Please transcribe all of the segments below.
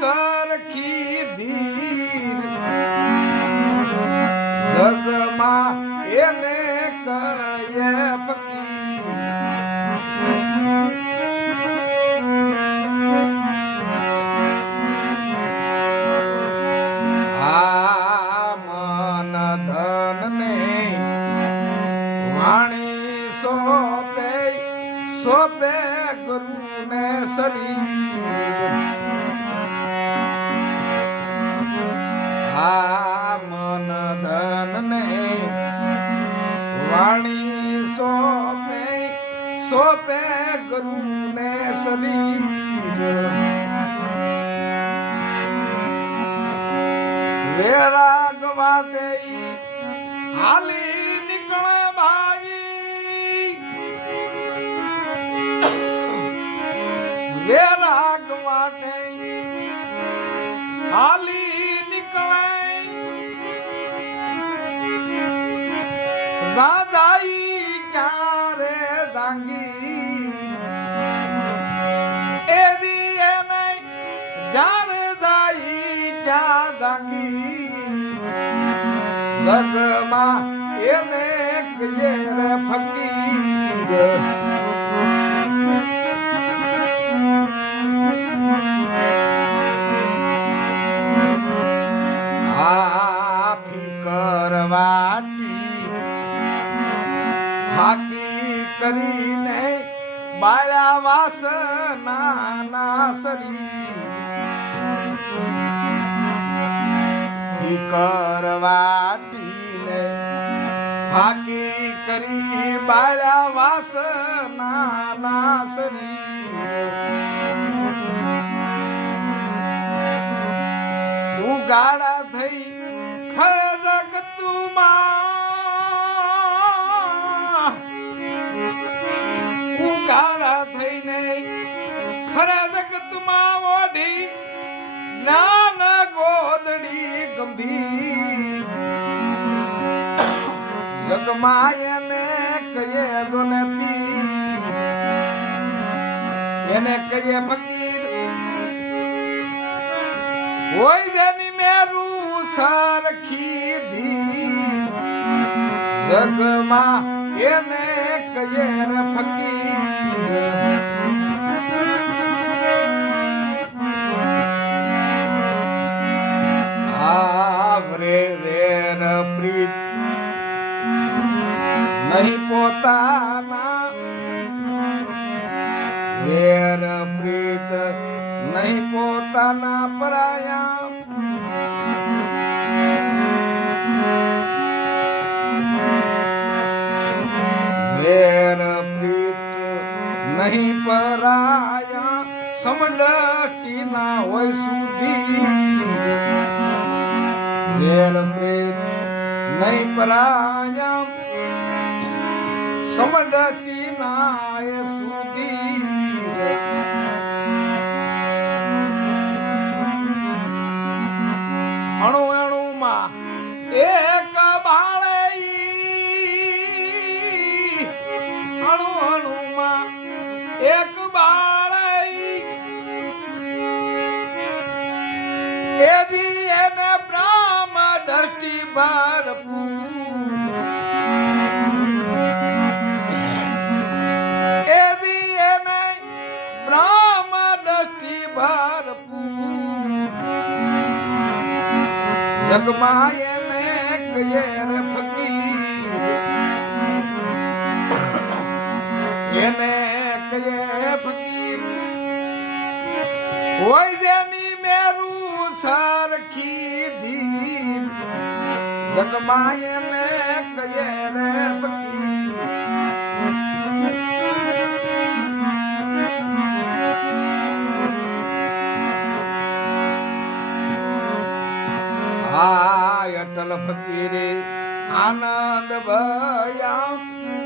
સરખી ધીર જગમાં એને કહે ફકીર આ મન ધન ને વાણી સોપે સોપે ગુરુ ને શરીર આ મન ધન ને વાણી સોપે સોપે ગુરુ ને શરીર વેરાગ વાટે હાલી નીકળે ભાઈ વેરાગ વાટે હાલી નીકળે જાઈ ક્યારે જાંગી એદી એને જારે જાઈ ક્યાં જાંગી જગમાં એને કજે રે ફકીર આ ફિકર વાટી થાકી કરીને બાળા વાસના ના શરીર ફિકર વાટીને થાકી કરી બાળા વાસના ના શરીર ઉગાડા થઈ ખરગ તુમાં ઉગાડા થઈને ખરગ તુમાં ઓઢી જ્ઞાન ગોદડી ગંભીર જગમાં એને કહીએ જોને પીર એને કહીએ ફકીર હોય જેની મેરું સરખી ધીર જગમાં એને કહીએ રે ફકીર આવરે વેર પ્રીત નહીં પોતાના વેર પ્રીત નહીં પોતાના પરાયા વેર પ્રીત નહીં પરાયા સમડટી ના હોય સુધી વેર પ્રીત નહીં પરાયા સમડટી નાય સુધી અણુ અણુમાં એક બાળે અણુ અણુમાં એક બાળે એજી એને બ્રહ્મ દ્રષ્ટિ ભરપૂર એજી એને બ્રહ્મ દ્રષ્ટિ ભરપૂર જગમાં એને કહીએ રે ફકીર એને કહીએ ફકીર હોય જેની મેરું સરખી ધીર જગમાં એને કહીએ રે ફકીર અટલ ફકીરે આનંદ ભયા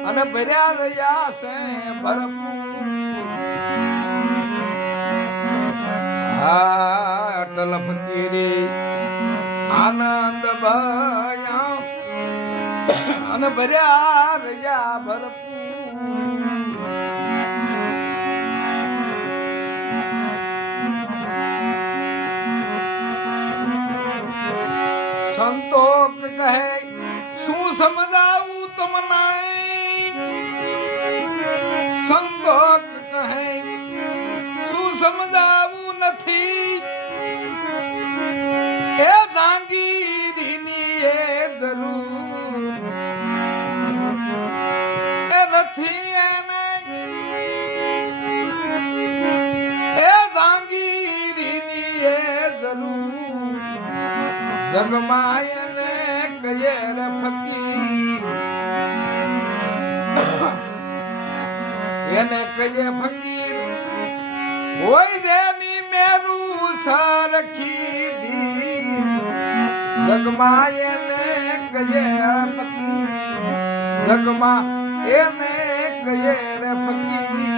અને ભર્યા રહ્યા છે ભરપૂર અટલ ફકીરે આનંદ ભયા અને ભર્યા રહ્યા ભરપૂર સંતો કહે શું સમજાવું તમને સંતો કહે શું સમજાવું નથી એ જાંગીરીની એ જરૂર એ નથી એને એ જાંગીરીની એ જરૂર જગમાં એને કયે રે ફકીર એને કયે ફકીર હોય જેની મેરું સરખી દી જગમાં એને કયે ફકીર જગમાં એને કયે રે ફકીર